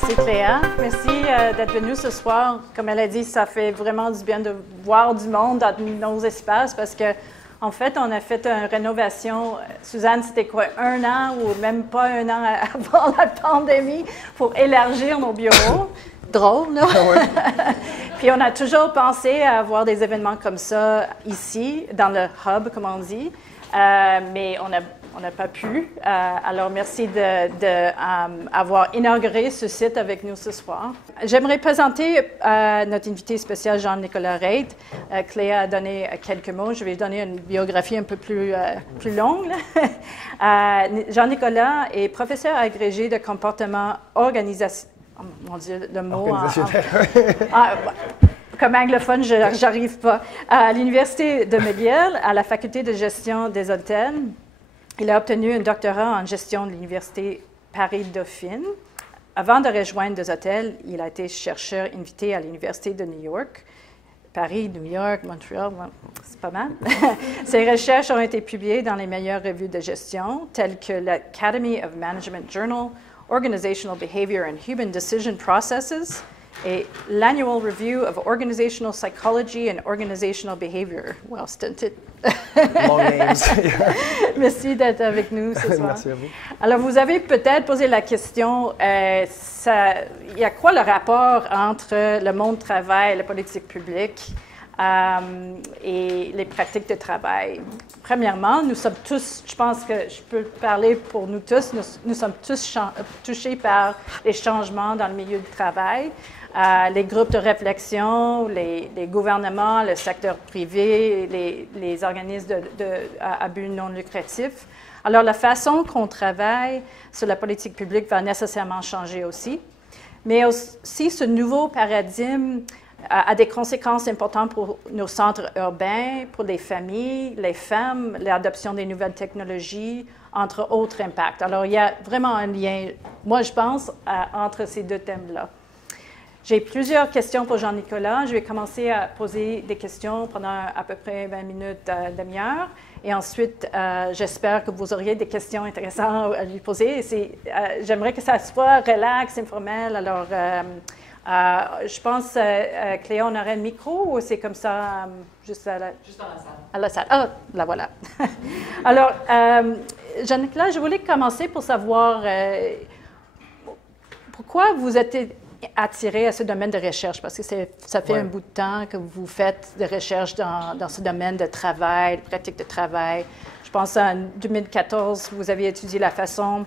Merci Cléa. Merci d'être venue ce soir. Comme elle a dit, ça fait vraiment du bien de voir du monde dans nos espaces parce que, en fait, on a fait une rénovation. Suzanne, c'était quoi, 1 an ou même pas 1 an avant la pandémie pour élargir nos bureaux. Drôle, là. Ah ouais. Puis on a toujours pensé à avoir des événements comme ça ici, dans le hub, comme on dit, mais on n'a pas pu. Alors, merci d'avoir inauguré ce site avec nous ce soir. J'aimerais présenter notre invité spécial, Jean-Nicolas Reit. Cléa a donné quelques mots. Je vais donner une biographie un peu plus longue. Jean-Nicolas est professeur agrégé de comportement organisationnel. Oh, mon Dieu, le mot comme anglophone, je n'arrive pas. À l'Université de McGill, à la faculté de gestion des hôtels, il a obtenu un doctorat en gestion de l'Université Paris-Dauphine. Avant de rejoindre des hôtels, il a été chercheur invité à l'Université de New York. Paris, New York, Montréal, c'est pas mal. Ses recherches ont été publiées dans les meilleures revues de gestion, telles que l'Academy of Management Journal, Organizational Behavior and Human Decision Processes, et l'Annual Review of Organizational Psychology and Organizational Behavior. Wow, c'est un titre. Long names. Merci d'être avec nous ce soir. Merci à vous. Alors, vous avez peut-être posé la question, il y a quoi le rapport entre le monde du travail et la politique publique et les pratiques de travail? Premièrement, nous sommes tous, je pense que je peux parler pour nous tous, nous sommes tous touchés par les changements dans le milieu du travail. Les groupes de réflexion, les gouvernements, le secteur privé, les organismes à but non lucratif. Alors, la façon qu'on travaille sur la politique publique va nécessairement changer aussi. Mais aussi, ce nouveau paradigme a des conséquences importantes pour nos centres urbains, pour les familles, les femmes, l'adoption des nouvelles technologies, entre autres impacts. Alors, il y a vraiment un lien, moi, je pense, entre ces deux thèmes-là. J'ai plusieurs questions pour Jean-Nicolas. Je vais commencer à poser des questions pendant à peu près 20 minutes, demi-heure. Et ensuite, j'espère que vous auriez des questions intéressantes à lui poser. J'aimerais que ça soit relax, informel. Alors, je pense, Cléa, on aurait un micro ou c'est comme ça, juste dans la salle? À la salle. Ah, là voilà. Alors, Jean-Nicolas, je voulais commencer pour savoir pourquoi vous êtes attiré à ce domaine de recherche, parce que ça fait un bout de temps que vous faites de recherche dans ce domaine de travail, de pratique de travail. Je pense en 2014, vous avez étudié la façon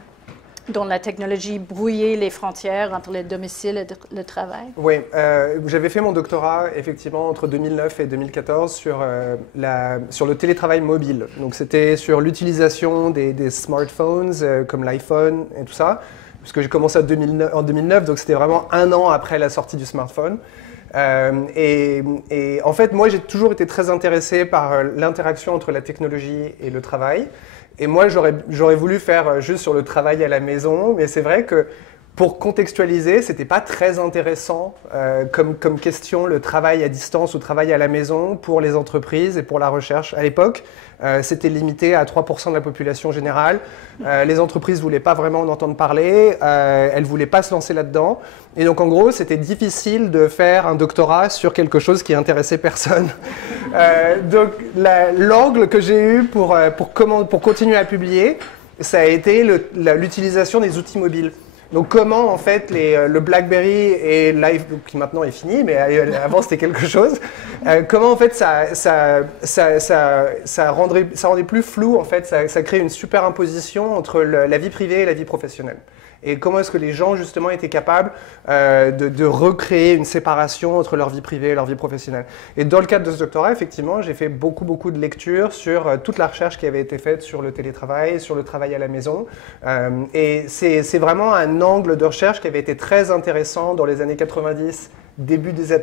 dont la technologie brouillait les frontières entre le domicile et le travail. Oui, j'avais fait mon doctorat effectivement entre 2009 et 2014 sur le télétravail mobile. Donc c'était sur l'utilisation des smartphones comme l'iPhone et tout ça. Parce que j'ai commencé en 2009, donc c'était vraiment 1 an après la sortie du smartphone. Et en fait, moi, j'ai toujours été très intéressé par l'interaction entre la technologie et le travail. Et moi, j'aurais voulu faire juste sur le travail à la maison, mais c'est vrai que pour contextualiser, c'était pas très intéressant comme question, le travail à distance ou travail à la maison pour les entreprises et pour la recherche. À l'époque, c'était limité à 3% de la population générale. Les entreprises ne voulaient pas vraiment en entendre parler, elles ne voulaient pas se lancer là-dedans. Et donc, en gros, c'était difficile de faire un doctorat sur quelque chose qui intéressait personne. Donc, l'angle que j'ai eu pour continuer à publier, ça a été l'utilisation des outils mobiles. Donc comment en fait le BlackBerry et l'iPhone, qui maintenant est fini, mais avant c'était quelque chose, comment en fait ça rendait plus flou, en fait, ça crée une superimposition entre la vie privée et la vie professionnelle. Et comment est-ce que les gens justement étaient capables de recréer une séparation entre leur vie privée et leur vie professionnelle. Et dans le cadre de ce doctorat, effectivement, j'ai fait beaucoup de lectures sur toute la recherche qui avait été faite sur le télétravail, sur le travail à la maison. Et c'est vraiment un angle de recherche qui avait été très intéressant dans les années 90,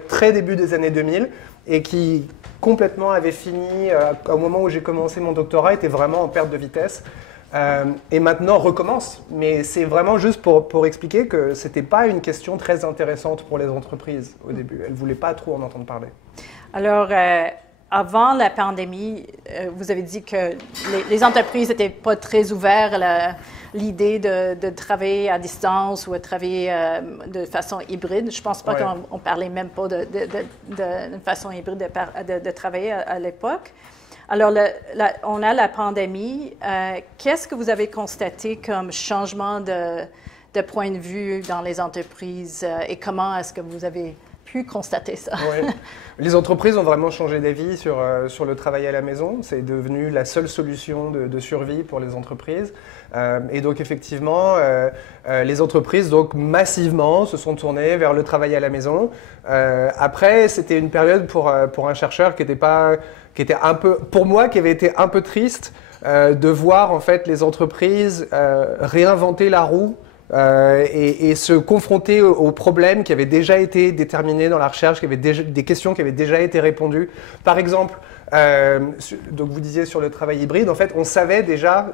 très début des années 2000, et qui complètement avait fini, au moment où j'ai commencé mon doctorat, était vraiment en perte de vitesse. Et maintenant recommence, mais c'est vraiment juste pour expliquer que ce n'était pas une question très intéressante pour les entreprises au début. Elles ne voulaient pas trop en entendre parler. Alors, avant la pandémie, vous avez dit que les entreprises n'étaient pas très ouvertes à l'idée de travailler à distance ou de travailler de façon hybride. Je ne pense pas qu'on ne parlait même pas d'une façon hybride de travailler à l'époque. Alors, on a la pandémie. Qu'est-ce que vous avez constaté comme changement de point de vue dans les entreprises et comment est-ce que vous avez pu constater ça? Ouais. Les entreprises ont vraiment changé d'avis sur le travail à la maison. C'est devenu la seule solution de survie pour les entreprises. Et donc effectivement, les entreprises donc massivement se sont tournées vers le travail à la maison. Après, c'était une période pour un chercheur qui était un peu, pour moi, qui avait été un peu triste de voir en fait les entreprises réinventer la roue. Et se confronter aux problèmes qui avaient déjà été déterminés dans la recherche, des questions qui avaient déjà été répondues. Par exemple, donc vous disiez sur le travail hybride, en fait, on savait déjà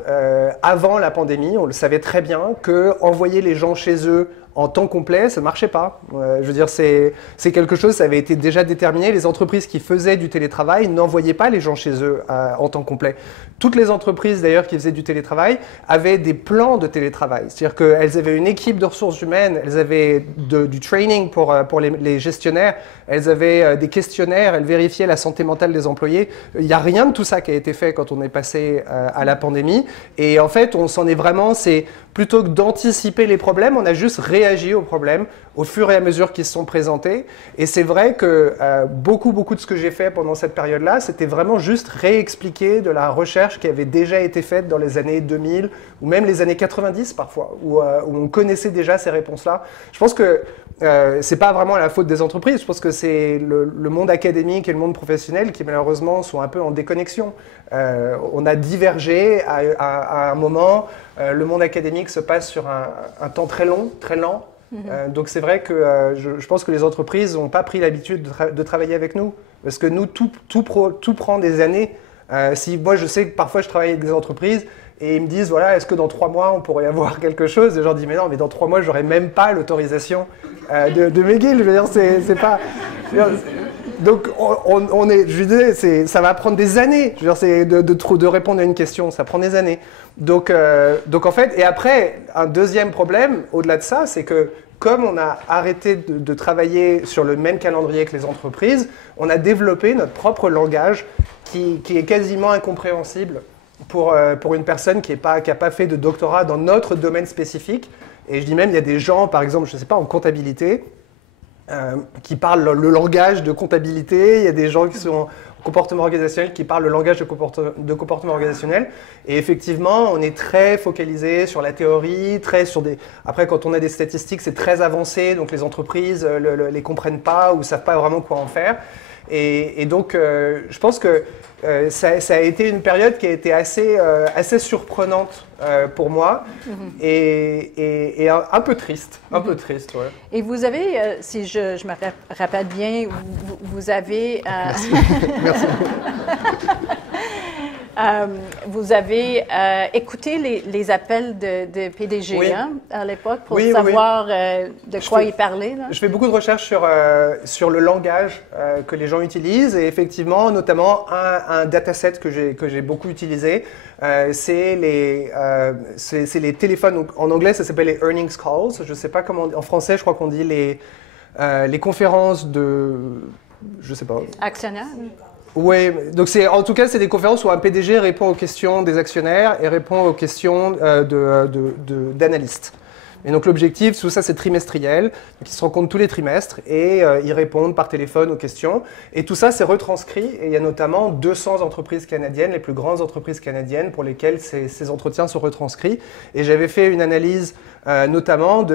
avant la pandémie, on le savait très bien, que envoyer les gens chez eux en temps complet, ça ne marchait pas. Je veux dire, c'est quelque chose, ça avait été déjà déterminé. Les entreprises qui faisaient du télétravail n'envoyaient pas les gens chez eux en temps complet. Toutes les entreprises, d'ailleurs, qui faisaient du télétravail avaient des plans de télétravail. C'est-à-dire qu'elles avaient une équipe de ressources humaines, elles avaient du training pour les gestionnaires, elles avaient des questionnaires, elles vérifiaient la santé mentale des employés. Il n'y a rien de tout ça qui a été fait quand on est passé à la pandémie. Et en fait, on s'en est vraiment, c'est plutôt que d'anticiper les problèmes, on a juste réagi aux problèmes au fur et à mesure qu'ils se sont présentés. Et c'est vrai que beaucoup de ce que j'ai fait pendant cette période-là, c'était vraiment juste réexpliquer de la recherche qui avait déjà été faite dans les années 2000 ou même les années 90 parfois, où on connaissait déjà ces réponses-là. Je pense que c'est pas vraiment la faute des entreprises, je pense que c'est le monde académique et le monde professionnel qui malheureusement sont un peu en déconnexion. On a divergé à un moment, le monde académique se passe sur un temps très long, très lent. Donc c'est vrai que je pense que les entreprises n'ont pas pris l'habitude de travailler avec nous, parce que nous, tout prend des années. Si moi je sais que parfois je travaille avec des entreprises, et ils me disent, voilà, est-ce que dans 3 mois, on pourrait avoir quelque chose? Et je leur dis, mais non, mais dans 3 mois, je n'aurai même pas l'autorisation de McGill. Je veux dire, c'est pas... Donc, je lui disais, ça va prendre des années. Je veux dire, c'est de répondre à une question, ça prend des années. Donc en fait, et après, un deuxième problème, au-delà de ça, c'est que comme on a arrêté de travailler sur le même calendrier que les entreprises, on a développé notre propre langage qui est quasiment incompréhensible pour une personne qui n'a pas fait de doctorat dans notre domaine spécifique. Et je dis même, il y a des gens, par exemple, je ne sais pas, en comptabilité, qui parlent le langage de comptabilité. Il y a des gens qui sont en comportement organisationnel qui parlent le langage de comportement organisationnel. Et effectivement, on est très focalisé sur la théorie, Après, quand on a des statistiques, c'est très avancé, donc les entreprises ne les comprennent pas ou ne savent pas vraiment quoi en faire. Et donc, je pense que ça a été une période qui a été assez surprenante pour moi et un peu triste. Un peu triste, ouais. Et vous avez, si je me rappelle bien, vous avez... Merci. Merci. Vous avez écouté les appels de PDG à l'époque pour savoir de quoi ils parlaient. Là. Je fais beaucoup de recherches sur le langage que les gens utilisent et effectivement, notamment un dataset que j'ai beaucoup utilisé, c'est les téléphones. Donc, en anglais, ça s'appelle les earnings calls. Je ne sais pas comment, en français, je crois qu'on dit les conférences de... Je ne sais pas. Actionnaires. Oui, donc en tout cas, c'est des conférences où un PDG répond aux questions des actionnaires et répond aux questions d'analystes. Et donc l'objectif, tout ça, c'est trimestriel. Donc, ils se rencontrent tous les trimestres et ils répondent par téléphone aux questions. Et tout ça, c'est retranscrit. Et il y a notamment 200 entreprises canadiennes, les plus grandes entreprises canadiennes, pour lesquelles ces entretiens sont retranscrits. Et j'avais fait une analyse notamment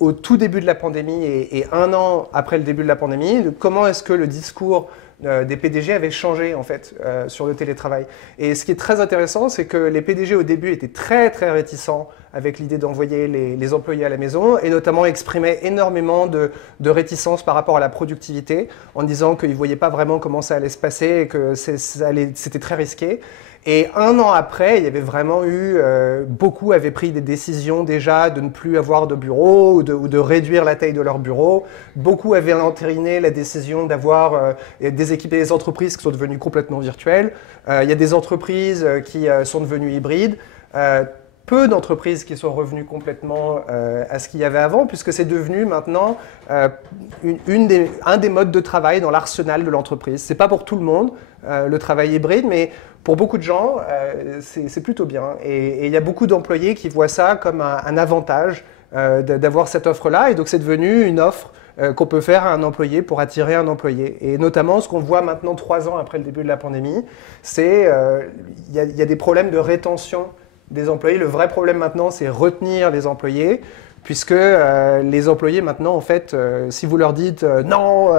au tout début de la pandémie et 1 an après le début de la pandémie, de comment est-ce que le discours des PDG avaient changé en fait sur le télétravail. Et ce qui est très intéressant, c'est que les PDG au début étaient très très réticents avec l'idée d'envoyer les employés à la maison et notamment exprimaient énormément de réticence par rapport à la productivité en disant qu'ils ne voyaient pas vraiment comment ça allait se passer et que c'était très risqué. Et un an après, il y avait vraiment eu, beaucoup avaient pris des décisions déjà de ne plus avoir de bureau ou de réduire la taille de leur bureau. Beaucoup avaient entériné la décision d'avoir des équipes et des entreprises qui sont devenues complètement virtuelles. Il y a des entreprises qui sont devenues hybrides. Peu d'entreprises qui sont revenues complètement à ce qu'il y avait avant, puisque c'est devenu maintenant un des modes de travail dans l'arsenal de l'entreprise. Ce n'est pas pour tout le monde, le travail hybride, mais pour beaucoup de gens, c'est plutôt bien. Et il y a beaucoup d'employés qui voient ça comme un avantage d'avoir cette offre-là. Et donc, c'est devenu une offre qu'on peut faire à un employé pour attirer un employé. Et notamment, ce qu'on voit maintenant 3 ans après le début de la pandémie, c'est il y a des problèmes de rétention des employés. Le vrai problème maintenant, c'est retenir les employés, puisque les employés maintenant, en fait, si vous leur dites non,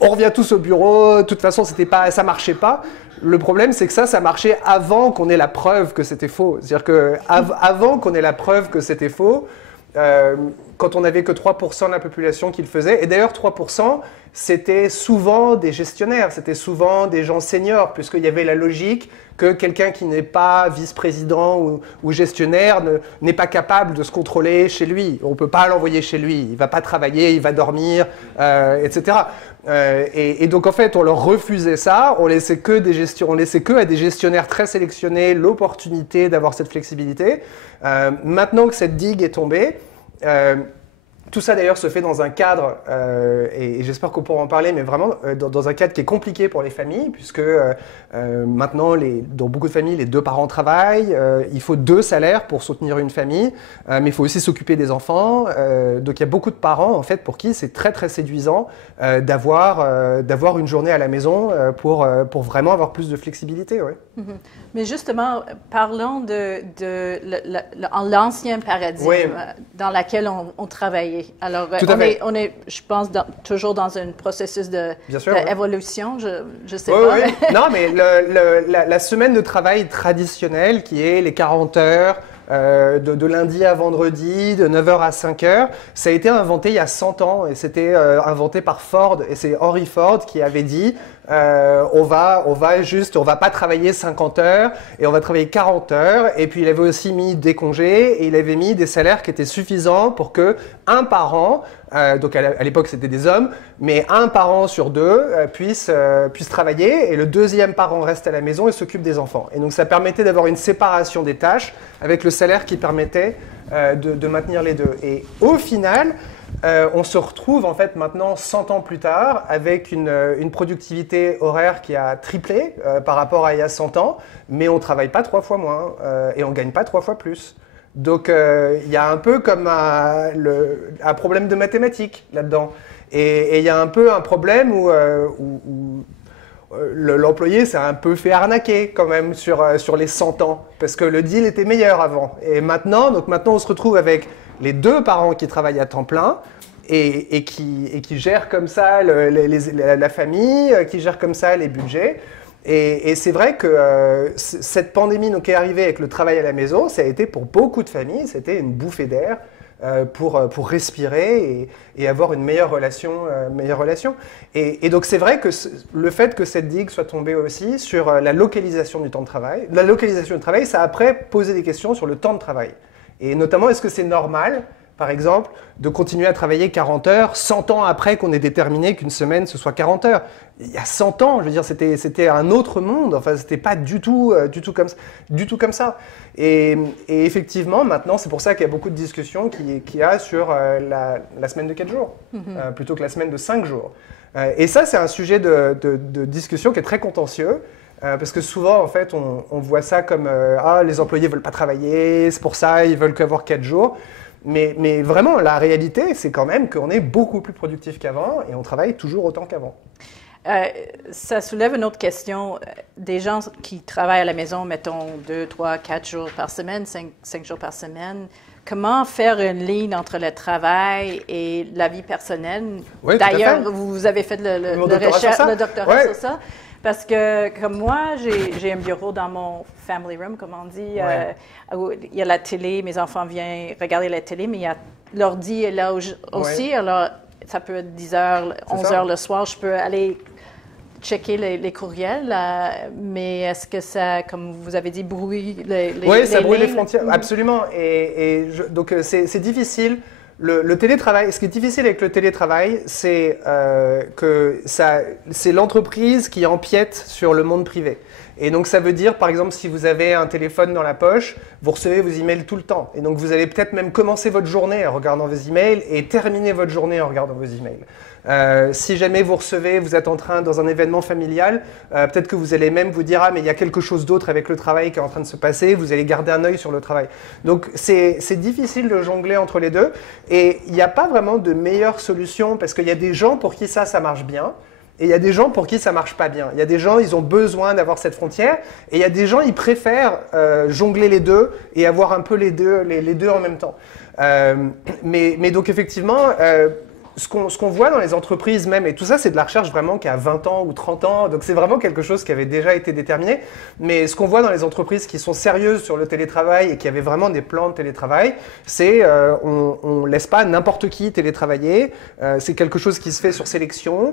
on revient tous au bureau, de toute façon, ça marchait pas. Le problème, c'est que ça marchait avant qu'on ait la preuve que c'était faux. C'est-à-dire qu'avant qu'on ait la preuve que c'était faux, quand on n'avait que 3% de la population qui le faisait, et d'ailleurs 3%, c'était souvent des gestionnaires, c'était souvent des gens seniors, puisqu'il y avait la logique que quelqu'un qui n'est pas vice-président ou gestionnaire n'est pas capable de se contrôler chez lui. On ne peut pas l'envoyer chez lui, il ne va pas travailler, il va dormir, etc. Et donc en fait, on leur refusait ça, on laissait que à des gestionnaires très sélectionnés l'opportunité d'avoir cette flexibilité. Maintenant que cette digue est tombée, tout ça d'ailleurs se fait dans un cadre, et j'espère qu'on pourra en parler, mais vraiment dans un cadre qui est compliqué pour les familles, puisque maintenant, dans beaucoup de familles, les 2 parents travaillent, il faut 2 salaires pour soutenir une famille, mais il faut aussi s'occuper des enfants. Donc il y a beaucoup de parents en fait, pour qui c'est très très séduisant d'avoir une journée à la maison pour vraiment avoir plus de flexibilité. Ouais. Mm-hmm. Mais justement, parlons de l'ancien paradigme dans lequel on travaillait. Alors, on est, je pense, toujours dans un processus d'évolution, je sais pas. Oui. Non, mais la semaine de travail traditionnelle, qui est les 40 heures, de lundi à vendredi, de 9h à 5h, ça a été inventé il y a 100 ans, et c'était inventé par Ford, et c'est Henry Ford qui avait dit on va pas travailler 50 heures, et on va travailler 40 heures, et puis il avait aussi mis des congés, et il avait mis des salaires qui étaient suffisants pour que un parent, donc à l'époque c'était des hommes, mais un parent sur 2 puisse travailler, et le deuxième parent reste à la maison et s'occupe des enfants. Et donc ça permettait d'avoir une séparation des tâches avec le salaire qui permettait de maintenir les deux. Et au final, on se retrouve en fait maintenant 100 ans plus tard avec une productivité horaire qui a triplé par rapport à il y a 100 ans, mais on ne travaille pas 3 fois moins et on ne gagne pas 3 fois plus. Donc il y a un peu comme un problème de mathématiques là-dedans. Et il y a un peu un problème où l'employé s'est un peu fait arnaquer quand même sur les 100 ans, parce que le deal était meilleur avant. Et maintenant on se retrouve avec les 2 parents qui travaillent à temps plein et qui gèrent comme ça la famille, qui gèrent comme ça les budgets. Et c'est vrai que cette pandémie qui est arrivée avec le travail à la maison, ça a été pour beaucoup de familles, c'était une bouffée d'air pour respirer et avoir une meilleure relation. Et donc c'est vrai que le fait que cette digue soit tombée aussi sur la localisation du temps de travail, ça a après posé des questions sur le temps de travail. Et notamment, est-ce que c'est normal, par exemple, de continuer à travailler 40 heures 100 ans après qu'on ait déterminé qu'une semaine, ce soit 40 heures. Il y a 100 ans, je veux dire, c'était un autre monde. Enfin, c'était pas du tout comme ça. Et effectivement, maintenant, c'est pour ça qu'il y a beaucoup de discussions qu'il y a sur la semaine de 4 jours, plutôt que la semaine de 5 jours. Et ça, c'est un sujet de discussion qui est très contentieux. Parce que souvent, en fait, on voit ça comme les employés ne veulent pas travailler, c'est pour ça, ils veulent qu'avoir 4 jours. Mais vraiment, la réalité, c'est quand même qu'on est beaucoup plus productif qu'avant et on travaille toujours autant qu'avant. Ça soulève une autre question. Des gens qui travaillent à la maison, mettons 2, 3, 4 jours par semaine, 5 jours par semaine, comment faire une ligne entre le travail et la vie personnelle? Oui, d'ailleurs, vous avez fait le doctorat sur ça. Parce que, comme moi, j'ai un bureau dans mon family room, comme on dit. Où il y a la télé, mes enfants viennent regarder la télé, mais il y a l'ordi est là aussi. Alors, ça peut être 10 heures, 11 heures le soir. Je peux aller checker les courriels, mais est-ce que ça, comme vous avez dit, brouille les Oui, ça brouille les lignes? frontières, absolument. Donc c'est difficile. Le télétravail, ce qui est difficile avec le télétravail, c'est que c'est l'entreprise qui empiète sur le monde privé. Et donc ça veut dire, par exemple, si vous avez un téléphone dans la poche, vous recevez vos emails tout le temps. Et donc vous allez peut-être même commencer votre journée en regardant vos emails et terminer votre journée en regardant vos emails. Si jamais vous recevez, vous êtes en train dans un événement familial, peut-être que vous allez même vous dire « Ah, mais il y a quelque chose d'autre avec le travail qui est en train de se passer », vous allez garder un œil sur le travail. Donc c'est difficile de jongler entre les deux et il n'y a pas vraiment de meilleure solution parce qu'il y a des gens pour qui ça marche bien. Et il y a des gens pour qui ça marche pas bien. Il y a des gens, ils ont besoin d'avoir cette frontière. Et il y a des gens, ils préfèrent jongler les deux et avoir un peu les deux en même temps. Mais donc effectivement, ce qu'on voit dans les entreprises même, et tout ça c'est de la recherche vraiment qui a 20 ans ou 30 ans, donc c'est vraiment quelque chose qui avait déjà été déterminé, mais ce qu'on voit dans les entreprises qui sont sérieuses sur le télétravail et qui avaient vraiment des plans de télétravail, c'est on ne laisse pas n'importe qui télétravailler, c'est quelque chose qui se fait sur sélection,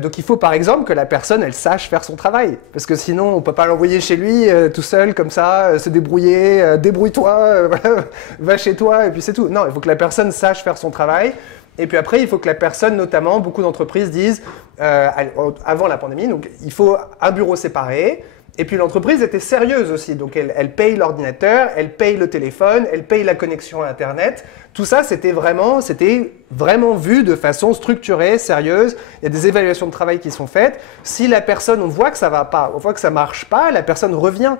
donc il faut par exemple que la personne elle sache faire son travail, parce que sinon on ne peut pas l'envoyer chez lui tout seul comme ça, se débrouiller, débrouille-toi, va chez toi et puis c'est tout. Non, il faut que la personne sache faire son travail. Et puis après, il faut que la personne, notamment, beaucoup d'entreprises disent, avant la pandémie, donc il faut un bureau séparé. Et puis l'entreprise était sérieuse aussi, donc elle paye l'ordinateur, elle paye le téléphone, elle paye la connexion à Internet. Tout ça, c'était vraiment vu de façon structurée, sérieuse. Il y a des évaluations de travail qui sont faites. Si la personne, on voit que ça va pas, on voit que ça marche pas, la personne revient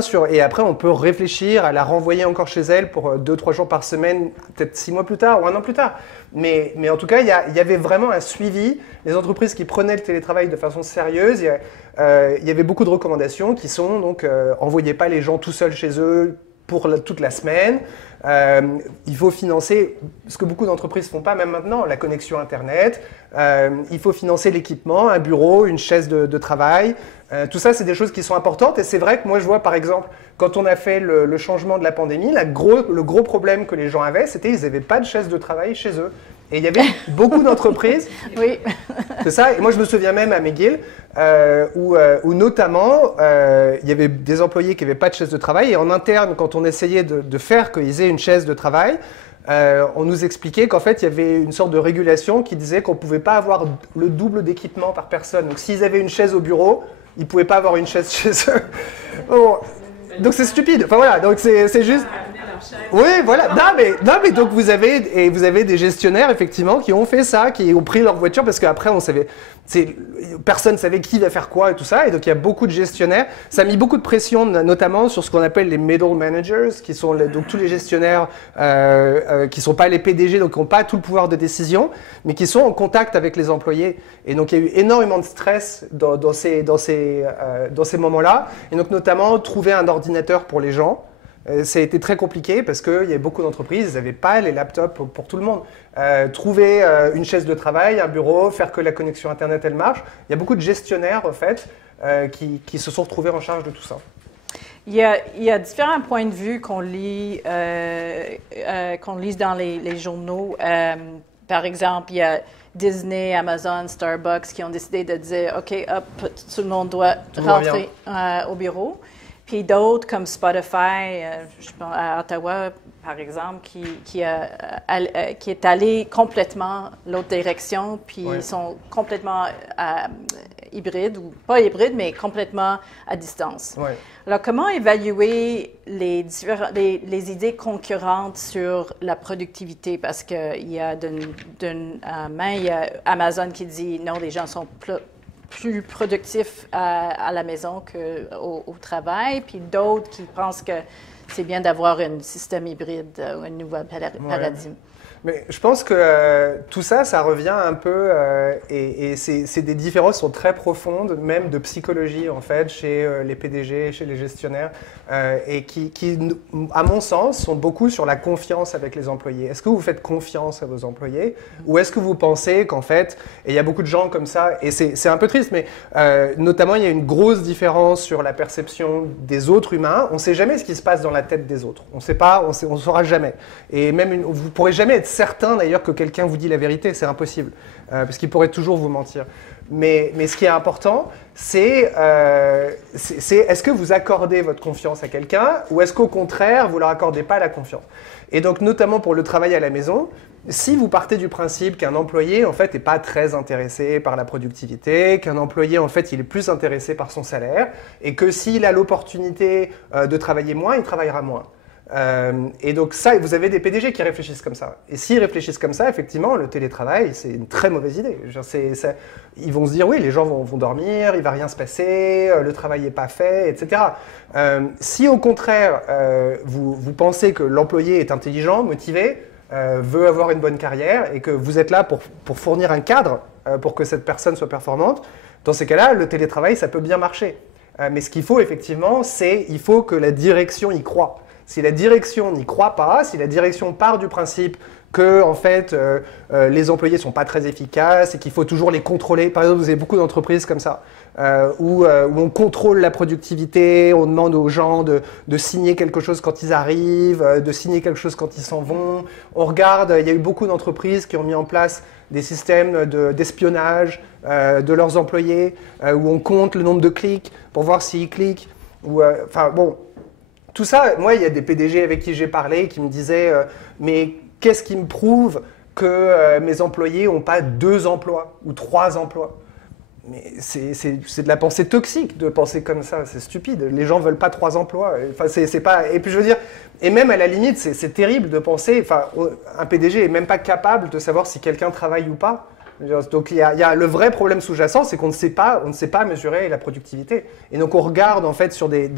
sur, et après on peut réfléchir à la renvoyer encore chez elle pour 2-3 jours par semaine, peut-être 6 mois plus tard ou 1 an plus tard. Mais en tout cas, il y avait vraiment un suivi. Les entreprises qui prenaient le télétravail de façon sérieuse, il y avait beaucoup de recommandations qui sont donc envoyez pas les gens tout seuls chez eux pour toute la semaine. Il faut financer ce que beaucoup d'entreprises font pas même maintenant, la connexion Internet. Il faut financer l'équipement, un bureau, une chaise de travail. Tout ça, c'est des choses qui sont importantes. Et c'est vrai que moi, je vois par exemple, quand on a fait le changement de la pandémie, le gros problème que les gens avaient, c'était qu'ils n'avaient pas de chaise de travail chez eux. Et il y avait beaucoup d'entreprises. Oui. C'est ça. Et moi, je me souviens même à McGill, où notamment, il y avait des employés qui n'avaient pas de chaise de travail. Et en interne, quand on essayait de faire qu'ils aient une chaise de travail, on nous expliquait qu'en fait, il y avait une sorte de régulation qui disait qu'on ne pouvait pas avoir le double d'équipement par personne. Donc, s'ils avaient une chaise au bureau, ils ne pouvaient pas avoir une chaise chez eux. Bon. Donc, c'est stupide. Enfin, voilà. Donc, c'est juste... Oui, voilà. Non, mais donc vous avez des gestionnaires effectivement qui ont fait ça, qui ont pris leur voiture parce qu'après on savait, personne savait qui va faire quoi et tout ça, et donc il y a beaucoup de gestionnaires. Ça a mis beaucoup de pression, notamment sur ce qu'on appelle les middle managers, qui sont donc tous les gestionnaires qui sont pas les PDG, donc qui n'ont pas tout le pouvoir de décision, mais qui sont en contact avec les employés. Et donc il y a eu énormément de stress dans ces moments-là, et donc notamment trouver un ordinateur pour les gens. Ça a été très compliqué parce qu'il y avait beaucoup d'entreprises, ils n'avaient pas les laptops pour tout le monde. Trouver une chaise de travail, un bureau, faire que la connexion Internet elle marche. Il y a beaucoup de gestionnaires en fait qui se sont retrouvés en charge de tout ça. Il y a différents points de vue qu'on lit dans les journaux. Par exemple, il y a Disney, Amazon, Starbucks qui ont décidé de dire « OK, hop, tout le monde doit rentrer au bureau ». Puis d'autres comme Spotify, je pense à Ottawa par exemple, qui est allé complètement l'autre direction, puis ils sont complètement hybrides, ou pas hybrides, mais complètement à distance. Ouais. Alors, comment évaluer les idées concurrentes sur la productivité? Parce qu'il y a d'une main, il y a Amazon qui dit non, les gens sont plus productifs à la maison qu'au travail, puis d'autres qui pensent que c'est bien d'avoir un système hybride ou un nouveau paradigme. Mais je pense que tout ça, ça revient un peu, et c'est des différences qui sont très profondes, même de psychologie en fait, chez les PDG, chez les gestionnaires, et qui, à mon sens, sont beaucoup sur la confiance avec les employés. Est-ce que vous faites confiance à vos employés, ou est-ce que vous pensez qu'en fait, et il y a beaucoup de gens comme ça, et c'est un peu triste, mais notamment il y a une grosse différence sur la perception des autres humains. On ne sait jamais ce qui se passe dans la tête des autres. On ne sait pas, on ne saura jamais. Et même, vous ne pourrez jamais être certain d'ailleurs que quelqu'un vous dit la vérité, c'est impossible, parce qu'il pourrait toujours vous mentir. Mais ce qui est important, c'est est-ce que vous accordez votre confiance à quelqu'un ou est-ce qu'au contraire, vous ne leur accordez pas la confiance? Et donc, notamment pour le travail à la maison, si vous partez du principe qu'un employé, en fait, n'est pas très intéressé par la productivité, qu'un employé, en fait, il est plus intéressé par son salaire, et que s'il a l'opportunité de travailler moins, il travaillera moins. Et donc ça, vous avez des PDG qui réfléchissent comme ça. Et s'ils réfléchissent comme ça, effectivement, le télétravail, c'est une très mauvaise idée. Ils vont se dire, oui, les gens vont dormir, il ne va rien se passer, le travail n'est pas fait, etc. Si au contraire, vous pensez que l'employé est intelligent, motivé, veut avoir une bonne carrière et que vous êtes là pour fournir un cadre pour que cette personne soit performante, dans ces cas-là, le télétravail, ça peut bien marcher. Mais ce qu'il faut effectivement, il faut que la direction y croit. Si la direction n'y croit pas, si la direction part du principe que en fait, les employés ne sont pas très efficaces et qu'il faut toujours les contrôler. Par exemple, vous avez beaucoup d'entreprises comme ça, où on contrôle la productivité, on demande aux gens de signer quelque chose quand ils arrivent, de signer quelque chose quand ils s'en vont. On regarde, il y a eu beaucoup d'entreprises qui ont mis en place des systèmes d'espionnage de leurs employés, où on compte le nombre de clics pour voir s'ils cliquent. Enfin bon. Tout ça, moi, il y a des PDG avec qui j'ai parlé qui me disaient mais qu'est-ce qui me prouve que mes employés n'ont pas 2 emplois ou 3 emplois? Mais c'est de la pensée toxique de penser comme ça, c'est stupide. Les gens ne veulent pas 3 emplois. Enfin, c'est pas... Et puis je veux dire, et même à la limite, c'est terrible de penser, enfin, un PDG n'est même pas capable de savoir si quelqu'un travaille ou pas. Donc il y a le vrai problème sous-jacent, c'est qu'on ne sait pas mesurer la productivité. Et donc on regarde en fait sur des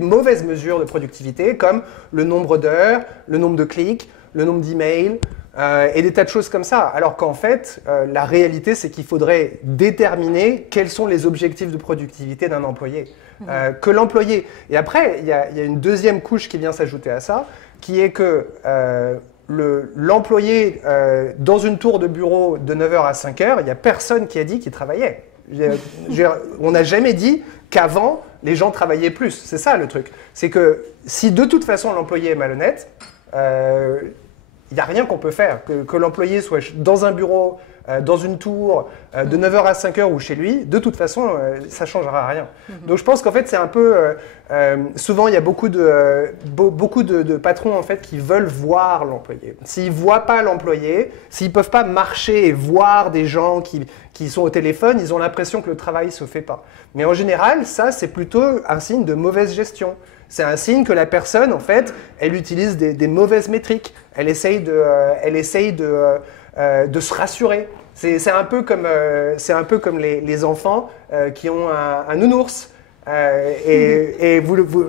mauvaises mesures de productivité comme le nombre d'heures, le nombre de clics, le nombre d'emails et des tas de choses comme ça. Alors qu'en fait, la réalité c'est qu'il faudrait déterminer quels sont les objectifs de productivité d'un employé. Que l'employé... Et après, il y a une deuxième couche qui vient s'ajouter à ça, qui est que... l'employé dans une tour de bureau de 9h à 5h, il n'y a personne qui a dit qu'il travaillait. On n'a jamais dit qu'avant, les gens travaillaient plus. C'est ça le truc. C'est que si de toute façon l'employé est malhonnête, il n'y a rien qu'on peut faire. Que l'employé soit dans un bureau, dans une tour, de 9h à 5h ou chez lui, de toute façon, ça ne changera rien. Donc je pense qu'en fait, c'est un peu... souvent, il y a beaucoup de patrons en fait, qui veulent voir l'employé. S'ils ne voient pas l'employé, s'ils ne peuvent pas marcher et voir des gens qui sont au téléphone, ils ont l'impression que le travail ne se fait pas. Mais en général, ça, c'est plutôt un signe de mauvaise gestion. C'est un signe que la personne, en fait, elle utilise des mauvaises métriques. Elle essaye de se rassurer. C'est un peu comme les enfants qui ont un nounours.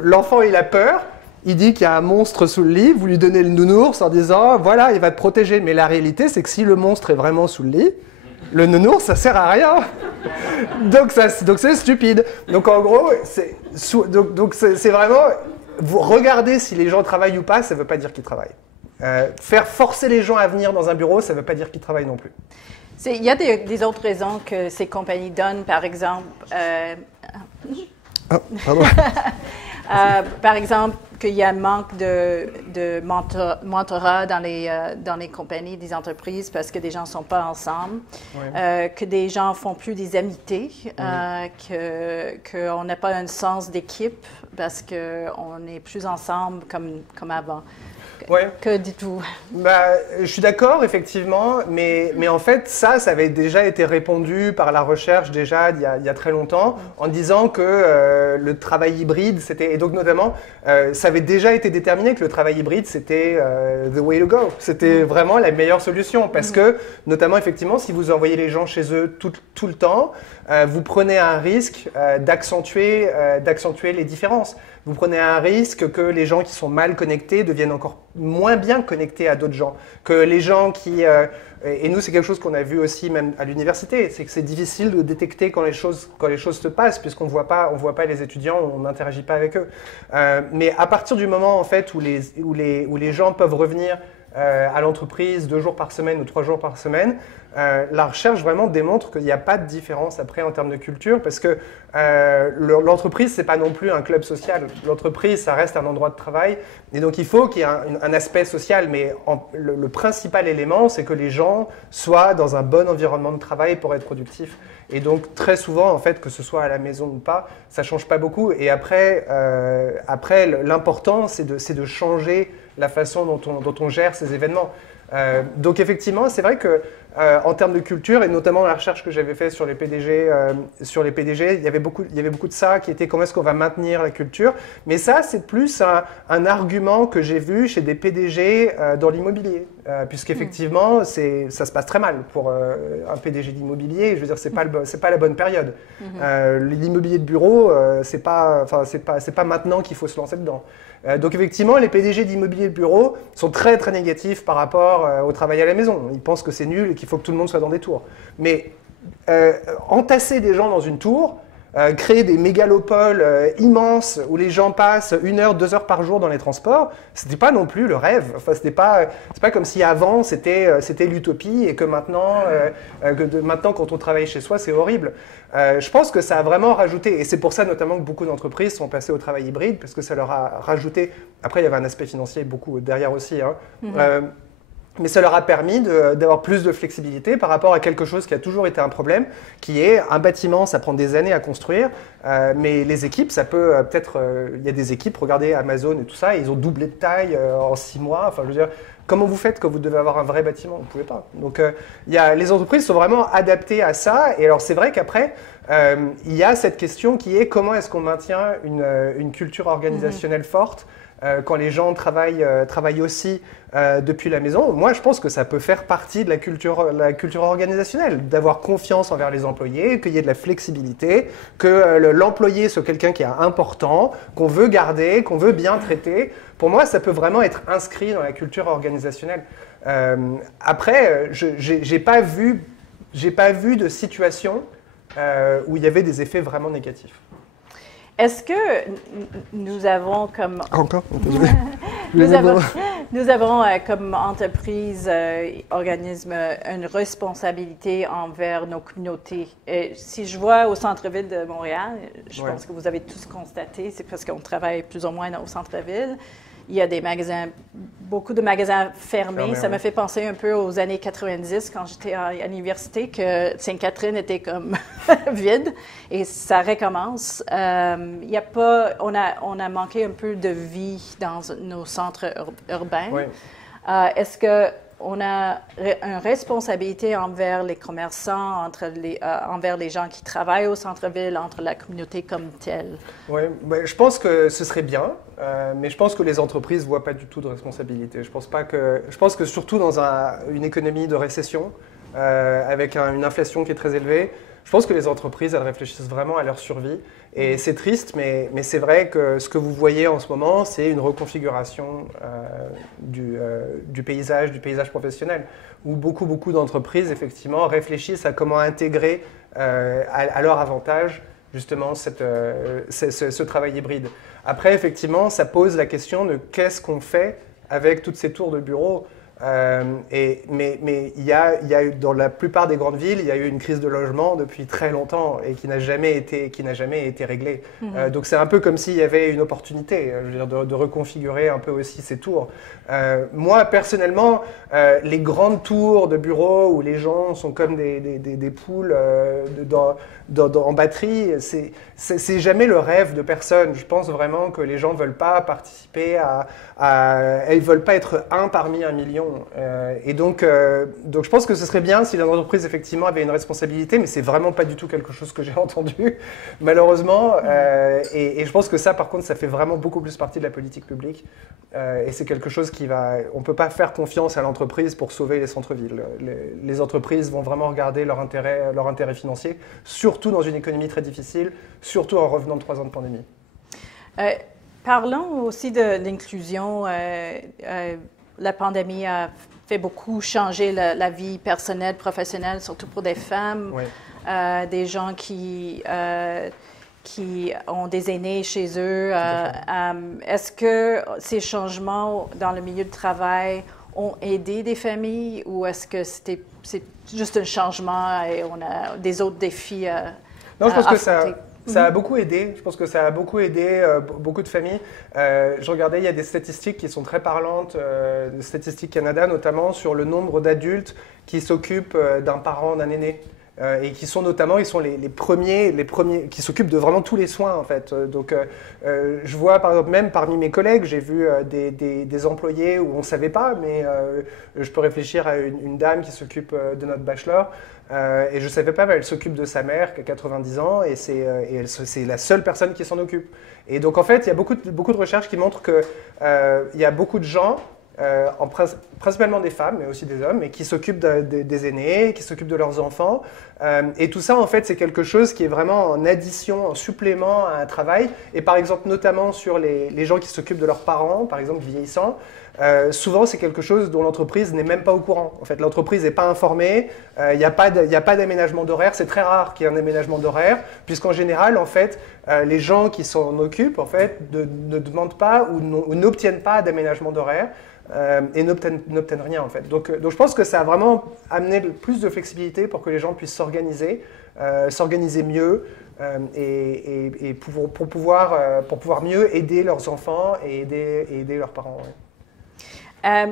L'enfant, il a peur. Il dit qu'il y a un monstre sous le lit. Vous lui donnez le nounours en disant « voilà, il va te protéger ». Mais la réalité, c'est que si le monstre est vraiment sous le lit, le nounours, ça sert à rien. Donc c'est stupide. Donc en gros, c'est vraiment... Vous regardez si les gens travaillent ou pas, ça ne veut pas dire qu'ils travaillent. Faire forcer les gens à venir dans un bureau, ça ne veut pas dire qu'ils travaillent non plus. Il y a des autres raisons que ces compagnies donnent, par exemple... pardon. Par exemple, qu'il y a un manque de mentorat dans les compagnies, des entreprises, parce que des gens ne sont pas ensemble, que des gens ne font plus des amitiés, qu'on n'a pas un sens d'équipe, parce qu'on est plus ensemble comme avant. Que dites-vous? Je suis d'accord, effectivement, mais en fait, ça avait déjà été répondu par la recherche déjà il y a très longtemps, en disant que le travail hybride, c'était, et donc notamment, ça avait déjà été déterminé que le travail hybride, c'était the way to go. C'était vraiment la meilleure solution, parce que, notamment, effectivement, si vous envoyez les gens chez eux tout le temps, vous prenez un risque d'accentuer les différences. Vous prenez un risque que les gens qui sont mal connectés deviennent encore moins bien connectés à d'autres gens. Que les gens qui... et nous, c'est quelque chose qu'on a vu aussi même à l'université, c'est que c'est difficile de détecter quand les choses se passent, puisqu'on ne voit pas les étudiants, on n'interagit pas avec eux. Mais à partir du moment en fait, où les gens peuvent revenir à l'entreprise 2 jours par semaine ou 3 jours par semaine, la recherche vraiment démontre qu'il n'y a pas de différence après en termes de culture parce que l'entreprise, ce n'est pas non plus un club social. L'entreprise, ça reste un endroit de travail et donc il faut qu'il y ait un aspect social, mais le principal élément, c'est que les gens soient dans un bon environnement de travail pour être productifs. Et donc très souvent, en fait, que ce soit à la maison ou pas, ça ne change pas beaucoup. Et après l'important, c'est de changer la façon dont on gère ces événements. Donc effectivement, c'est vrai que en termes de culture, et notamment la recherche que j'avais faite sur les PDG, il y avait beaucoup de ça qui était comment est-ce qu'on va maintenir la culture. Mais ça, c'est plus un argument que j'ai vu chez des PDG dans l'immobilier. Puisqu'effectivement, ça se passe très mal pour un PDG d'immobilier. Je veux dire, c'est pas la bonne période. L'immobilier de bureau, c'est pas maintenant qu'il faut se lancer dedans. Donc effectivement, les PDG d'immobilier de bureau sont très très négatifs par rapport au travail à la maison. Ils pensent que c'est nul et qu'il faut que tout le monde soit dans des tours. Mais entasser des gens dans une tour, créer des mégalopoles immenses où les gens passent 1 heure, 2 heures par jour dans les transports, c'était pas non plus le rêve. Enfin, c'est pas comme si avant c'était l'utopie et que maintenant, maintenant quand on travaille chez soi, c'est horrible. Je pense que ça a vraiment rajouté, et c'est pour ça notamment que beaucoup d'entreprises sont passées au travail hybride, parce que ça leur a rajouté, après il y avait un aspect financier beaucoup derrière aussi, hein, mais ça leur a permis d'avoir plus de flexibilité par rapport à quelque chose qui a toujours été un problème, qui est un bâtiment, ça prend des années à construire, mais les équipes, ça peut peut-être, il y a des équipes, regardez Amazon et tout ça, ils ont doublé de taille en 6 mois, enfin je veux dire, comment vous faites quand vous devez avoir un vrai bâtiment? Vous ne pouvez pas. Donc les entreprises sont vraiment adaptées à ça, et alors c'est vrai qu'après, il y a cette question qui est comment est-ce qu'on maintient une culture organisationnelle forte quand les gens travaillent aussi depuis la maison. Moi, je pense que ça peut faire partie de la culture organisationnelle, d'avoir confiance envers les employés, qu'il y ait de la flexibilité, que l'employé soit quelqu'un qui est important, qu'on veut garder, qu'on veut bien traiter. Pour moi, ça peut vraiment être inscrit dans la culture organisationnelle. Après, j'ai pas vu de situation où il y avait des effets vraiment négatifs. Est-ce que nous avons comme... Encore nous avons comme entreprise, organisme, une responsabilité envers nos communautés. Et si je vois au centre-ville de Montréal, je pense que vous avez tous constaté, c'est parce qu'on travaille plus ou moins au centre-ville. Il y a des magasins, beaucoup de magasins fermés. Ça me fait penser un peu aux années 90 quand j'étais à l'université, que Sainte-Catherine était comme vide et ça recommence. Il y a pas, on a manqué un peu de vie dans nos centres urbains. Oui. Est-ce qu'on a une responsabilité envers les commerçants, envers les gens qui travaillent au centre-ville, entre la communauté comme telle? Oui, je pense que ce serait bien, mais je pense que les entreprises ne voient pas du tout de responsabilité. Je pense que surtout dans une économie de récession, avec une inflation qui est très élevée, je pense que les entreprises, elles réfléchissent vraiment à leur survie. Et c'est triste, mais c'est vrai que ce que vous voyez en ce moment, c'est une reconfiguration du paysage professionnel, où beaucoup d'entreprises, effectivement, réfléchissent à comment intégrer à leur avantage, justement, ce travail hybride. Après, effectivement, ça pose la question de qu'est-ce qu'on fait avec toutes ces tours de bureaux. Mais il y a eu, dans la plupart des grandes villes, il y a eu une crise de logement depuis très longtemps et qui n'a jamais été réglée. Donc c'est un peu comme s'il y avait une opportunité, je veux dire, de reconfigurer un peu aussi ces tours. Moi, personnellement, les grandes tours de bureaux où les gens sont comme des poules en batterie, c'est jamais le rêve de personne. Je pense vraiment que les gens ne veulent pas participer ils ne veulent pas être un parmi 1 million. Et donc je pense que ce serait bien si l'entreprise effectivement avait une responsabilité, mais c'est vraiment pas du tout quelque chose que j'ai entendu, malheureusement. Et je pense que ça, par contre, ça fait vraiment beaucoup plus partie de la politique publique. Et c'est quelque chose on ne peut pas faire confiance à l'entreprise pour sauver les centres-villes. Les entreprises vont vraiment regarder leur intérêt financier, surtout dans une économie très difficile, surtout en revenant de 3 ans de pandémie. Parlons aussi de l'inclusion. La pandémie a fait beaucoup changer la vie personnelle, professionnelle, surtout pour des femmes, oui. Des gens qui ont des aînés chez eux. Est-ce que ces changements dans le milieu du travail ont aidé des familles ou est-ce que c'est juste un changement et on a des autres défis à Non, je pense que affronter? ça a beaucoup aidé. Je pense que ça a beaucoup aidé beaucoup de familles. Je regardais, il y a des statistiques qui sont très parlantes, Statistiques Canada notamment, sur le nombre d'adultes qui s'occupent d'un parent, d'un aîné. Et qui sont notamment, ils sont les premiers qui s'occupent de vraiment tous les soins en fait. Donc je vois par exemple même parmi mes collègues, j'ai vu des employés où on ne savait pas, mais je peux réfléchir à une dame qui s'occupe de notre bachelor et je ne savais pas, mais elle s'occupe de sa mère qui a 90 ans et c'est la seule personne qui s'en occupe. Et donc en fait, il y a beaucoup de recherches qui montrent qu'il y a beaucoup de gens principalement des femmes, mais aussi des hommes, et qui s'occupent des aînés, qui s'occupent de leurs enfants. Et tout ça, en fait, c'est quelque chose qui est vraiment en addition, en supplément à un travail. Et par exemple, notamment sur les gens qui s'occupent de leurs parents, par exemple vieillissants, souvent, c'est quelque chose dont l'entreprise n'est même pas au courant. En fait, l'entreprise n'est pas informée, il n'y a pas d'aménagement d'horaire. C'est très rare qu'il y ait un aménagement d'horaire, puisqu'en général, en fait, les gens qui s'en occupent, en fait, ne demandent pas ou n'obtiennent pas d'aménagement d'horaire. Et n'obtiennent rien en fait. Donc je pense que ça a vraiment amené plus de flexibilité pour que les gens puissent s'organiser mieux et pour pouvoir mieux aider leurs enfants et aider leurs parents. Ouais.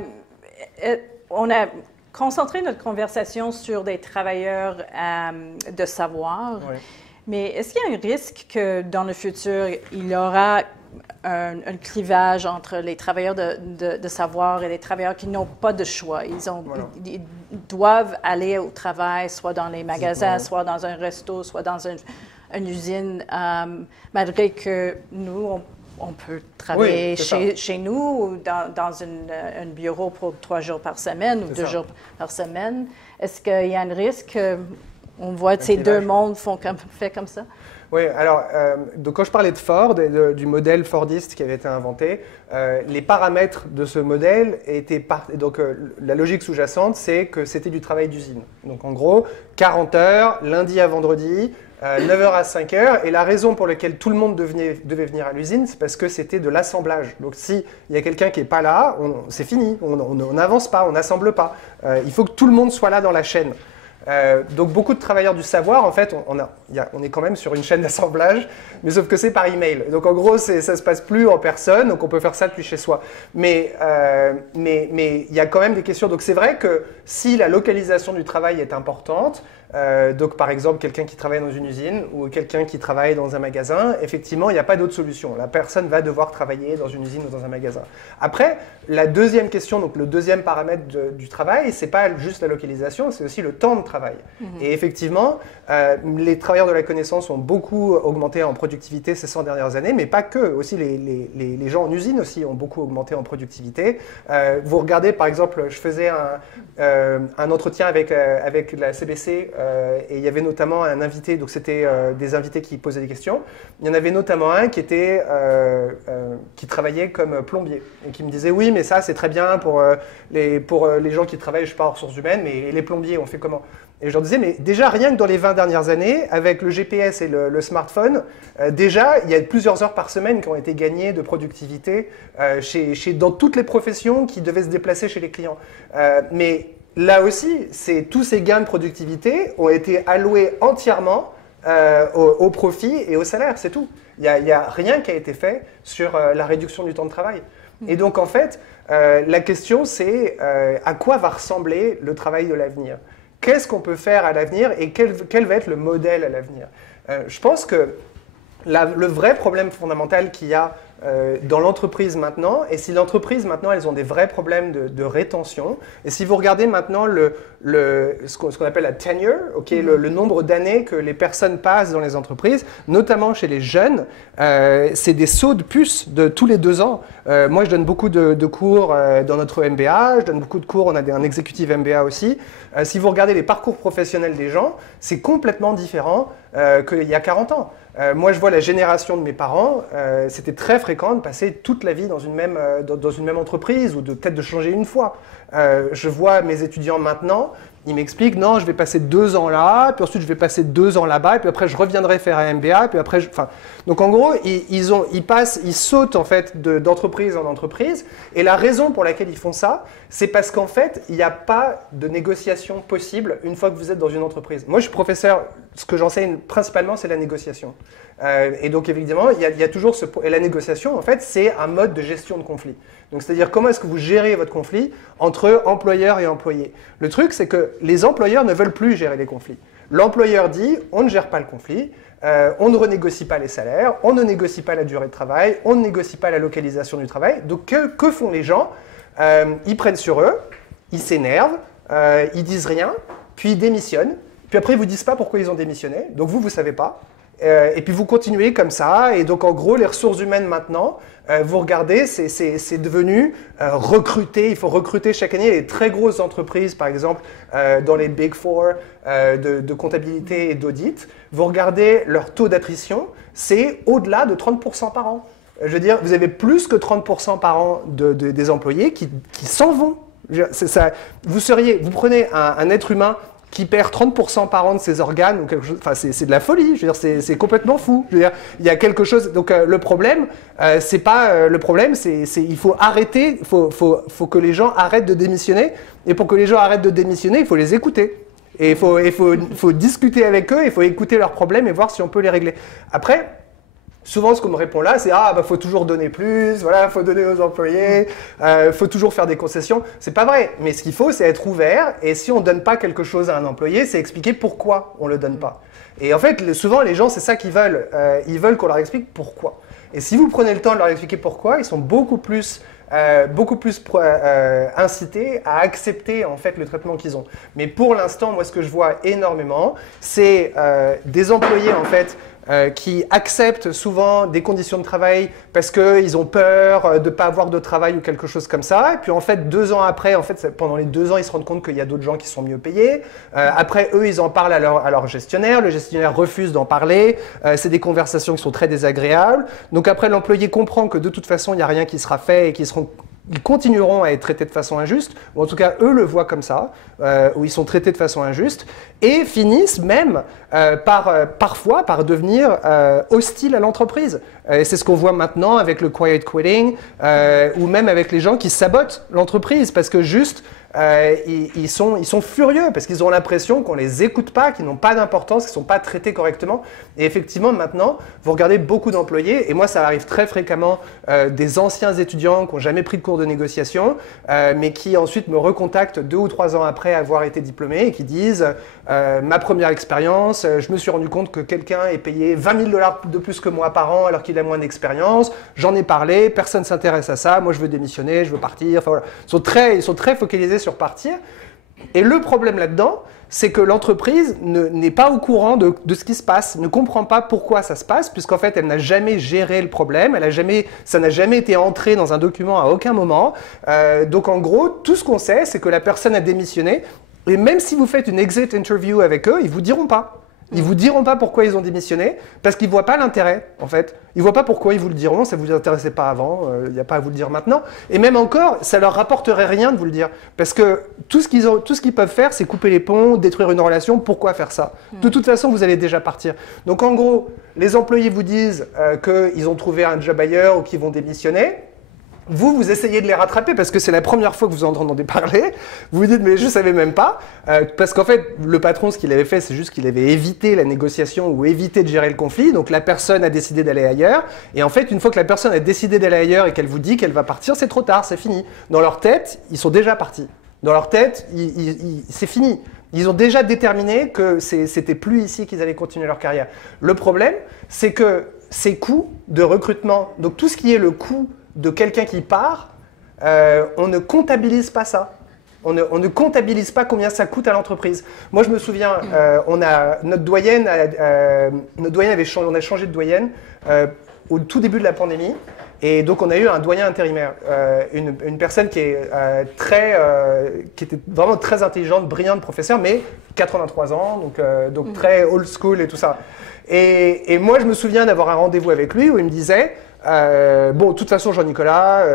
On a concentré notre conversation sur des travailleurs de savoir, Oui. mais est-ce qu'il y a un risque que dans le futur, il y aura un clivage entre les travailleurs de savoir et les travailleurs qui n'ont pas de choix. Ils doivent aller au travail, soit dans les magasins, soit dans un resto, soit dans une usine, malgré que nous, on peut travailler chez nous ou dans un bureau pour 3 jours par semaine ou 2 jours par semaine. Est-ce qu'il y a un risque qu'on voit ces deux mondes fait comme ça? Oui, alors, donc quand je parlais de Ford et du modèle Fordiste qui avait été inventé, les paramètres de ce modèle étaient... Donc, la logique sous-jacente, c'est que c'était du travail d'usine. Donc, en gros, 40 heures, lundi à vendredi, 9h à 5h. Et la raison pour laquelle tout le monde devait venir à l'usine, c'est parce que c'était de l'assemblage. Donc, s'il y a quelqu'un qui n'est pas là, c'est fini. On n'avance pas, on n'assemble pas. Il faut que tout le monde soit là dans la chaîne. Donc beaucoup de travailleurs du savoir, en fait, on est quand même sur une chaîne d'assemblage, mais sauf que c'est par email. Donc en gros, ça ne se passe plus en personne, donc on peut faire ça depuis chez soi. Mais il y a quand même des questions. Donc c'est vrai que si la localisation du travail est importante, donc par exemple quelqu'un qui travaille dans une usine ou quelqu'un qui travaille dans un magasin, effectivement, il n'y a pas d'autre solution. La personne va devoir travailler dans une usine ou dans un magasin. Après, la deuxième question, donc le deuxième paramètre du travail, ce n'est pas juste la localisation, c'est aussi le temps de travail. Et effectivement, les travailleurs de la connaissance ont beaucoup augmenté en productivité ces 100 dernières années, mais pas que. Aussi, les gens en usine aussi ont beaucoup augmenté en productivité. Vous regardez, par exemple, je faisais un entretien avec la CBC et il y avait notamment un invité, donc c'était des invités qui posaient des questions. Il y en avait notamment un qui travaillait comme plombier et qui me disait oui, mais ça c'est très bien pour les gens qui travaillent, je sais pas, en ressources humaines, mais les plombiers, on fait comment? Et je leur disais, mais déjà rien que dans les 20 dernières années, avec le GPS et le smartphone, déjà il y a plusieurs heures par semaine qui ont été gagnées de productivité dans toutes les professions qui devaient se déplacer chez les clients. Mais là aussi, tous ces gains de productivité ont été alloués entièrement au profit et au salaire, c'est tout. Il n'y a rien qui a été fait sur la réduction du temps de travail. Et donc en fait, la question c'est à quoi va ressembler le travail de l'avenir? Qu'est-ce qu'on peut faire à l'avenir et quel va être le modèle à l'avenir? Je pense que le vrai problème fondamental qu'il y a dans l'entreprise maintenant, et si l'entreprise maintenant, elles ont des vrais problèmes de rétention, et si vous regardez maintenant ce qu'on appelle la tenure, le nombre d'années que les personnes passent dans les entreprises, notamment chez les jeunes, c'est des sauts de puce de tous les 2 ans. Moi, je donne beaucoup de cours dans notre MBA, je donne beaucoup de cours, on a un exécutif MBA aussi. Si vous regardez les parcours professionnels des gens, c'est complètement différent qu'il y a 40 ans. Moi, je vois la génération de mes parents, c'était très fréquent de passer toute la vie dans une même entreprise ou peut-être de changer une fois. Je vois mes étudiants maintenant, il m'explique, non, je vais passer 2 ans là, puis ensuite je vais passer 2 ans là-bas, et puis après je reviendrai faire un MBA, et puis après, donc en gros, ils sautent en fait d'entreprise en entreprise, et la raison pour laquelle ils font ça, c'est parce qu'en fait, il n'y a pas de négociation possible une fois que vous êtes dans une entreprise. Moi, je suis professeur, ce que j'enseigne principalement, c'est la négociation. Et donc évidemment, il y a toujours et la négociation, en fait, c'est un mode de gestion de conflit. Donc c'est-à-dire comment est-ce que vous gérez votre conflit entre employeur et employé. Le truc, c'est que les employeurs ne veulent plus gérer les conflits. L'employeur dit, on ne gère pas le conflit, on ne renégocie pas les salaires, on ne négocie pas la durée de travail, on ne négocie pas la localisation du travail. Donc que font les gens? Ils prennent sur eux, ils s'énervent, ils disent rien, puis ils démissionnent. Puis après, ils ne vous disent pas pourquoi ils ont démissionné, donc vous ne savez pas. Et puis vous continuez comme ça, et donc en gros, les ressources humaines maintenant, vous regardez, c'est devenu recruter, il faut recruter chaque année les très grosses entreprises, par exemple, dans les Big Four de comptabilité et d'audit, vous regardez leur taux d'attrition, c'est au-delà de 30% par an. Je veux dire, vous avez plus que 30% par an des employés qui s'en vont. Vous prenez un être humain qui perd 30% par an de ses organes ou quelque chose, enfin c'est de la folie, je veux dire c'est complètement fou. Je veux dire, il y a quelque chose. Donc le problème, c'est pas le problème, c'est il faut arrêter, faut que les gens arrêtent de démissionner. Et pour que les gens arrêtent de démissionner, il faut les écouter. Et il faut discuter avec eux, il faut écouter leurs problèmes et voir si on peut les régler. Après. Souvent, ce qu'on me répond là, c'est faut toujours donner plus, voilà, faut donner aux employés, faut toujours faire des concessions. C'est pas vrai. Mais ce qu'il faut, c'est être ouvert. Et si on donne pas quelque chose à un employé, c'est expliquer pourquoi on le donne pas. Et en fait, souvent, les gens, c'est ça qu'ils veulent. Ils veulent qu'on leur explique pourquoi. Et si vous prenez le temps de leur expliquer pourquoi, ils sont beaucoup plus incités à accepter en fait le traitement qu'ils ont. Mais pour l'instant, moi, ce que je vois énormément, c'est des employés en fait qui acceptent souvent des conditions de travail parce qu'ils ont peur de ne pas avoir de travail ou quelque chose comme ça. Et puis en fait, 2 ans après, en fait, pendant les 2 ans, ils se rendent compte qu'il y a d'autres gens qui sont mieux payés. Après, eux, ils en parlent à leur gestionnaire. Le gestionnaire refuse d'en parler. C'est des conversations qui sont très désagréables. Donc après, l'employé comprend que de toute façon, il n'y a rien qui sera fait et ils continueront à être traités de façon injuste, ou en tout cas, eux le voient comme ça, où ils sont traités de façon injuste, et finissent même parfois par devenir hostiles à l'entreprise. Et c'est ce qu'on voit maintenant avec le quiet quitting, ou même avec les gens qui sabotent l'entreprise, parce que juste, ils sont furieux, parce qu'ils ont l'impression qu'on ne les écoute pas, qu'ils n'ont pas d'importance, qu'ils ne sont pas traités correctement. Et effectivement, maintenant, vous regardez beaucoup d'employés, et moi ça arrive très fréquemment, des anciens étudiants qui n'ont jamais pris de cours de négociation, mais qui ensuite me recontactent 2 ou 3 ans après avoir été diplômés et qui disent ma première expérience, je me suis rendu compte que quelqu'un est payé 20 000 $ de plus que moi par an alors qu'il a moins d'expérience, j'en ai parlé, personne ne s'intéresse à ça, moi je veux démissionner, je veux partir, enfin voilà. Ils sont très focalisés sur partir. Et le problème là-dedans, c'est que l'entreprise n'est pas au courant de ce qui se passe, ne comprend pas pourquoi ça se passe, puisqu'en fait, elle n'a jamais géré le problème, ça n'a jamais été entré dans un document à aucun moment. Donc en gros, tout ce qu'on sait, c'est que la personne a démissionné, et même si vous faites une exit interview avec eux, ils ne vous diront pas. Ils ne vous diront pas pourquoi ils ont démissionné, parce qu'ils ne voient pas l'intérêt, en fait. Ils ne voient pas pourquoi ils vous le diront, ça ne vous intéressait pas avant, il n'y a pas à vous le dire maintenant. Et même encore, ça ne leur rapporterait rien de vous le dire. Parce que tout ce qu'ils peuvent faire, c'est couper les ponts, détruire une relation. Pourquoi faire ça? De toute façon, vous allez déjà partir. Donc en gros, les employés vous disent qu'ils ont trouvé un job ailleurs ou qu'ils vont démissionner. Vous essayez de les rattraper parce que c'est la première fois que vous en entendez parler. Vous vous dites, mais je ne savais même pas. Parce qu'en fait, le patron, ce qu'il avait fait, c'est juste qu'il avait évité la négociation ou évité de gérer le conflit. Donc la personne a décidé d'aller ailleurs. Et en fait, une fois que la personne a décidé d'aller ailleurs et qu'elle vous dit qu'elle va partir, c'est trop tard, c'est fini. Dans leur tête, ils sont déjà partis. Dans leur tête, c'est fini. Ils ont déjà déterminé que c'était plus ici qu'ils allaient continuer leur carrière. Le problème, c'est que ces coûts de recrutement, donc tout ce qui est le coût de quelqu'un qui part, on ne comptabilise pas ça. On ne comptabilise pas combien ça coûte à l'entreprise. Moi, je me souviens, notre doyenne on a changé de doyenne au tout début de la pandémie. Et donc, on a eu un doyen intérimaire, une personne qui était vraiment très intelligente, brillante, professeur, mais 83 ans, donc très old school et tout ça. Et moi, je me souviens d'avoir un rendez-vous avec lui où il me disait bon, de toute façon, Jean-Nicolas,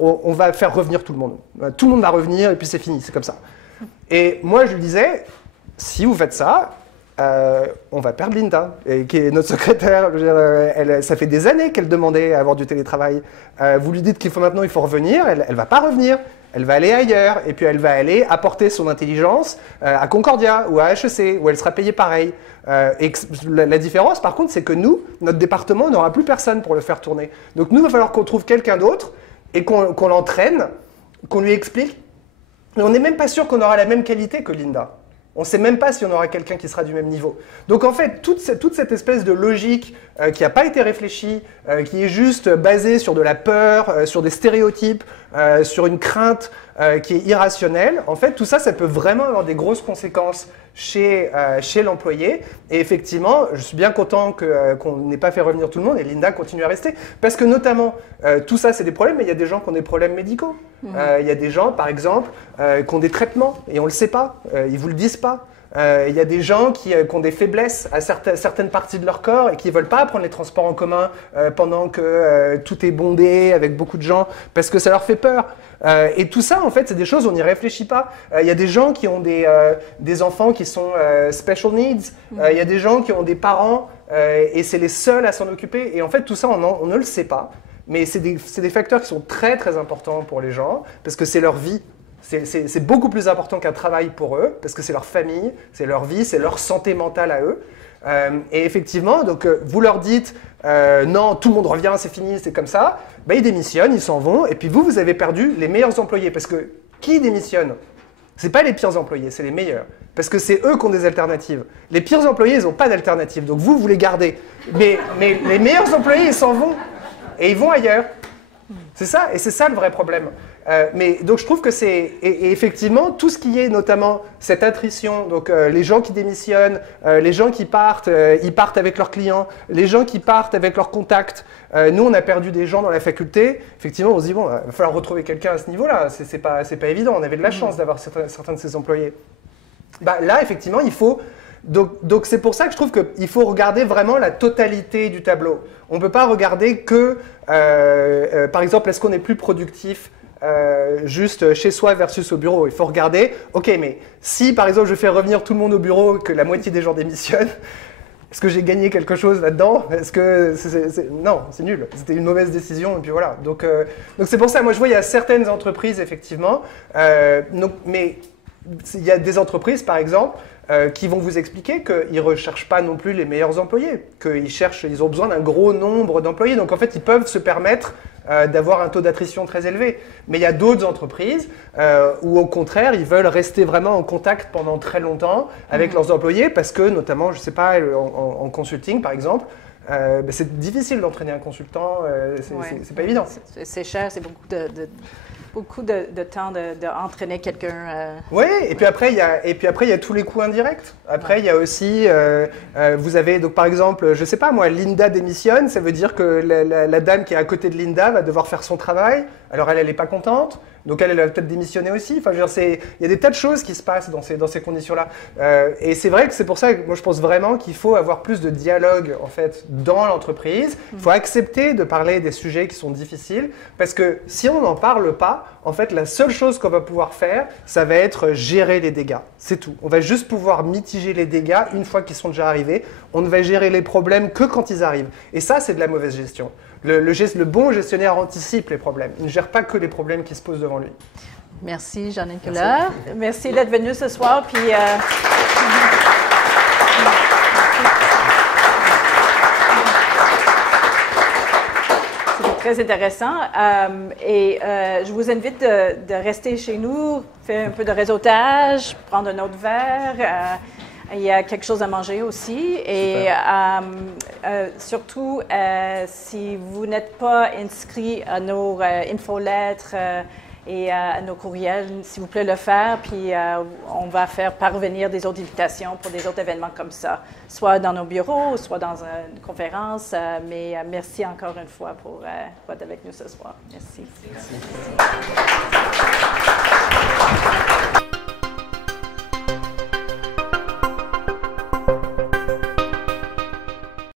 on va faire revenir tout le monde. Tout le monde va revenir et puis c'est fini, c'est comme ça. Et moi, je lui disais, si vous faites ça, on va perdre Linda, qui est notre secrétaire. Je veux dire, ça fait des années qu'elle demandait à avoir du télétravail. Vous lui dites qu'il faut maintenant, il faut revenir, elle ne va pas revenir. Elle va aller ailleurs, et puis elle va aller apporter son intelligence à Concordia ou à HEC, où elle sera payée pareil. Et la différence, par contre, c'est que nous, notre département, n'aura plus personne pour le faire tourner. Donc nous, il va falloir qu'on trouve quelqu'un d'autre et qu'on l'entraîne, qu'on lui explique. Mais on n'est même pas sûr qu'on aura la même qualité que Linda. On ne sait même pas si on aura quelqu'un qui sera du même niveau. Donc en fait, toute cette espèce de logique qui n'a pas été réfléchie, qui est juste basée sur de la peur, sur des stéréotypes, sur une crainte qui est irrationnelle, en fait, tout ça, ça peut vraiment avoir des grosses conséquences chez l'employé. Et effectivement, je suis bien content qu'on n'ait pas fait revenir tout le monde et Linda continue à rester. Parce que notamment, tout ça, c'est des problèmes, mais il y a des gens qui ont des problèmes médicaux. Il y a des gens, par exemple, qui ont des traitements et on ne le sait pas, ils ne vous le disent pas. Il y a des gens qui ont des faiblesses à certaines parties de leur corps et qui ne veulent pas prendre les transports en commun pendant que tout est bondé avec beaucoup de gens parce que ça leur fait peur. Et tout ça, en fait, c'est des choses, on n'y réfléchit pas. Il y a des gens qui ont des enfants qui sont special needs. Il y a des gens qui ont des parents et c'est les seuls à s'en occuper. Et en fait, tout ça, on ne le sait pas. Mais c'est des facteurs qui sont très, très importants pour les gens parce que c'est leur vie. C'est beaucoup plus important qu'un travail pour eux, parce que c'est leur famille, c'est leur vie, c'est leur santé mentale à eux. Et effectivement, donc, vous leur dites non, tout le monde revient, c'est fini, c'est comme ça. Ben, ils démissionnent, ils s'en vont, et puis vous avez perdu les meilleurs employés. Parce que qui démissionne? Ce n'est pas les pires employés, c'est les meilleurs. Parce que c'est eux qui ont des alternatives. Les pires employés, ils n'ont pas d'alternative, donc vous les gardez. Mais les meilleurs employés, ils s'en vont, et ils vont ailleurs. C'est ça, et c'est ça le vrai problème. Mais donc je trouve que c'est et effectivement tout ce qui est notamment cette attrition, donc les gens qui démissionnent, les gens qui partent, ils partent avec leurs clients, les gens qui partent avec leurs contacts. Nous on a perdu des gens dans la faculté. Effectivement on se dit bon, il va falloir retrouver quelqu'un à ce niveau-là. C'est pas évident. On avait de la chance d'avoir certains de ces employés. Bah, là effectivement il faut donc c'est pour ça que je trouve qu'il faut regarder vraiment la totalité du tableau. On ne peut pas regarder que par exemple est-ce qu'on est plus productif juste chez soi versus au bureau. Il faut regarder, ok, mais si par exemple je fais revenir tout le monde au bureau, que la moitié des gens démissionnent, est-ce que j'ai gagné quelque chose là-dedans? Est-ce que non, c'est nul. C'était une mauvaise décision et puis voilà. Donc c'est pour ça, moi je vois il y a certaines entreprises effectivement, mais il y a des entreprises par exemple qui vont vous expliquer qu'ils ne recherchent pas non plus les meilleurs employés, ils ont besoin d'un gros nombre d'employés. Donc en fait, ils peuvent se permettre d'avoir un taux d'attrition très élevé. Mais il y a d'autres entreprises où au contraire, ils veulent rester vraiment en contact pendant très longtemps avec leurs employés parce que notamment, je ne sais pas, en consulting par exemple, c'est difficile d'entraîner un consultant, c'est pas évident. C'est cher, c'est beaucoup de temps d'entraîner quelqu'un. Oui, et puis après, il y a tous les coûts indirects. Après, il y a aussi, vous avez, donc par exemple, je ne sais pas moi, Linda démissionne, ça veut dire que la dame qui est à côté de Linda va devoir faire son travail. Alors elle n'est pas contente, donc elle va peut-être démissionner aussi. Enfin, je veux dire, il y a des tas de choses qui se passent dans ces conditions-là. Et c'est vrai que c'est pour ça que moi je pense vraiment qu'il faut avoir plus de dialogue en fait dans l'entreprise. Il faut accepter de parler des sujets qui sont difficiles, parce que si on n'en parle pas, en fait, la seule chose qu'on va pouvoir faire, ça va être gérer les dégâts. C'est tout. On va juste pouvoir mitiger les dégâts une fois qu'ils sont déjà arrivés. On ne va gérer les problèmes que quand ils arrivent. Et ça, c'est de la mauvaise gestion. Le bon gestionnaire anticipe les problèmes. Il ne gère pas que les problèmes qui se posent devant lui. Merci, Jean-Nicolas. Merci d'être venu ce soir. Puis, très intéressant. Je vous invite de rester chez nous, faire un peu de réseautage, prendre un autre verre. Il y a quelque chose à manger aussi. Et surtout, si vous n'êtes pas inscrit à nos infolettres et à nos courriels, s'il vous plaît, le faire. Puis on va faire parvenir des autres invitations pour des autres événements comme ça, soit dans nos bureaux, soit dans une conférence. Mais merci encore une fois pour être avec nous ce soir. Merci. Merci.